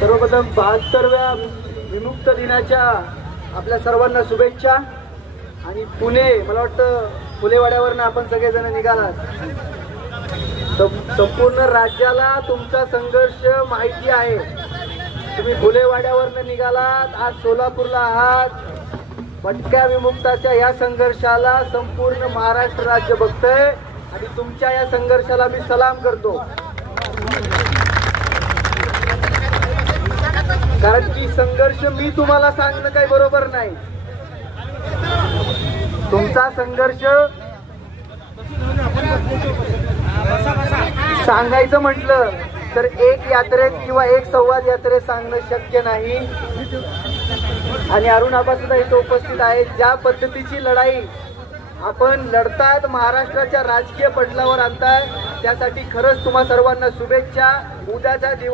सर्वप्रथम 72व्या विमुक्त दिनाच्या आपल्या सर्वांना शुभेच्छा। आणि पुणे, मला वाटतं फुलेवाड्यावरनं आपण सगळेजण निघालात। संपूर्ण राज्याला तुमचा संघर्ष माहिती आहे। तुम्ही फुलेवाड्यावरनं निघालात, आज सोलापूरला आहात। भटक्या विमुक्ताच्या या संघर्षाला संपूर्ण महाराष्ट्र राज्य बघतंय आणि तुमच्या या संघर्षाला मी सलाम करतो। कारण की संघर्ष मी तुम्हाला सांगणं काही बरोबर नाही। तुमचा संघर्ष सांगायचं म्हटलं तर एक यात्रेत किंवा एक संवाद यात्रेत सांगणं शक्य नाही। आणि अरुण आबा सुद्धा इथे उपस्थित आहेत। ज्या पद्धतीची लढाई आपण लढतात, महाराष्ट्राच्या राजकीय पटलावर आणताय, त्यासाठी खरंच तुम्हा सर्वांना शुभेच्छा। उद्याचा दिवस